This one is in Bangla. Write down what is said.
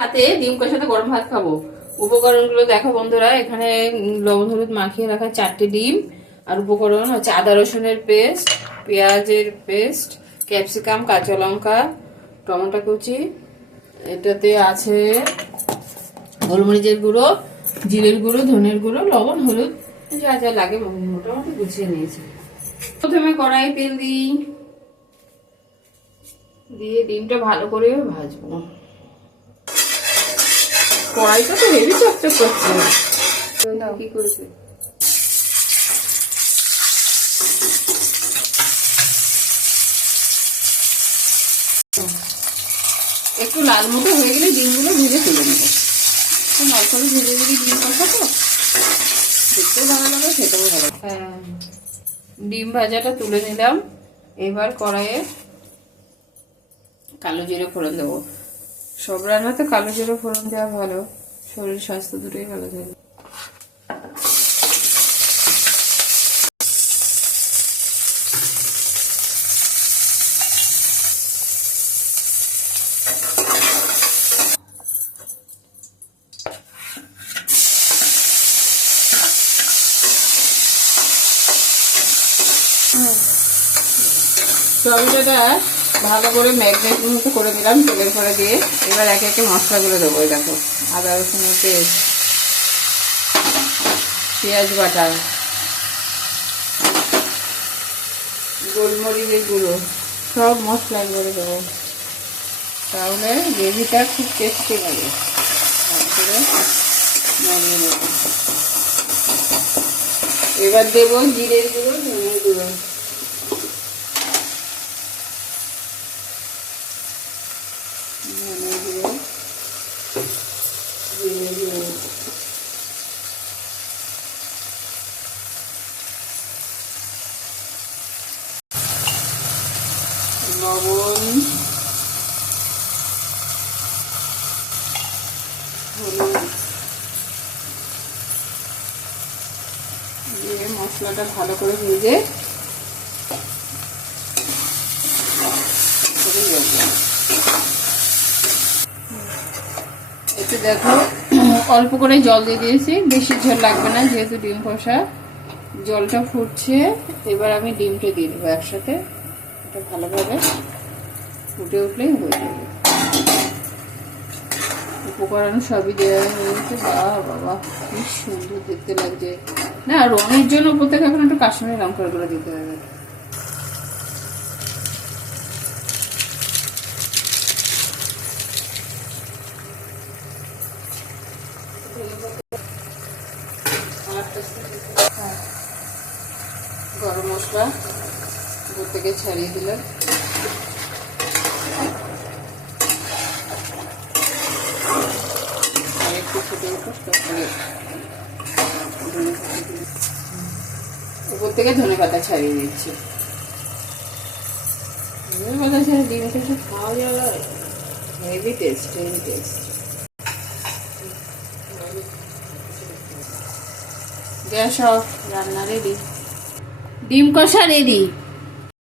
রাতে ডিম কষাতে গরম ভাত খাবো। উপকরণগুলো দেখো বন্ধুরা, এখানে লবণ হলুদ মাখিয়ে রাখা 4টে ডিম, আর উপকরণ হচ্ছে আদা রসুনের পেস্ট, পেঁয়াজের পেস্ট, ক্যাপসিকাম, কাঁচা লঙ্কা, টমেটো কুচি, এটাতে আছে গোলমরিচের গুঁড়ো, জিরের গুঁড়ো, ধনের গুঁড়ো, লবণ, হলুদ, যা যা লাগে মোটামুটি গুছিয়ে নিয়েছি। প্রথমে কড়াই তেল দিয়ে ডিমটা ভালো করে ভাজবো। কড়াইটা তো হেভি চকচক করছে, কি করেছে? একটু লাল মতো হয়ে গেলে ডিমগুলো ভেজে তুলে নেবো। লাল করে ভেজে যদি ডিম কষা তো দেখতেও ভালো লাগে, খেতেও ভালো। হ্যাঁ, ডিম ভাজাটা তুলে নিলাম। এবার কড়াইয়ে কালো জিরে ফোড়ন দেবো। সব রান্নাতে কালো জিরে ফোড়ন দেওয়া ভালো, শরীর স্বাস্থ্য দুটোই ভালো থাকে। সবজিটা ভালো করে ম্যাগনেট মতো করে দিলাম তেলের করে দিয়ে। এবার একে একে মশলাগুলো দেবো। দেখো, আদা রসুনের পেস্ট, পেঁয়াজ বাটা, গোলমরিচের গুঁড়ো, সব মশলা একবারে দেবো, তাহলে গ্রেভিটা খুব টেস্টি লাগে। তারপরে নামিয়ে নেব। এবার দেবো জিরের গুঁড়ো, ধনের গুঁড়ো, লবণ, হলুদ দিয়ে মশলাটা ভালো করে ভেজে একটু দেখো অল্প করে জল দিয়ে দিয়েছি, বেশি ঝোল লাগবে না যেহেতু ডিম কষা। জলটা ফুটছে, এবার আমি ডিমটা দিয়ে দেবো একসাথে। এটা ভালোভাবে ফুটে উঠলেই হয়ে যাবে। উপকরণ সবই দেওয়া হয়েছে। বাবা কি সুন্দর দেখতে লাগছে না। রঙের জন্য প্রত্যেক এখন একটু কাশ্মীরি লঙ্কাগুলো দিতে হবে। গরম মশলা উপর থেকে ছাড়িয়ে দিলাম। আর একটু ফুটে উঠে তারপরে উপর থেকে ধনে পাতা ছাড়িয়ে দিচ্ছি। ধনে পাতা ছাড়িয়ে ডিমটা একটু খাওয়া যাওয়া heavy taste, heavy taste. Gas off, রান্না রেডি, ডিম কষা রেডি।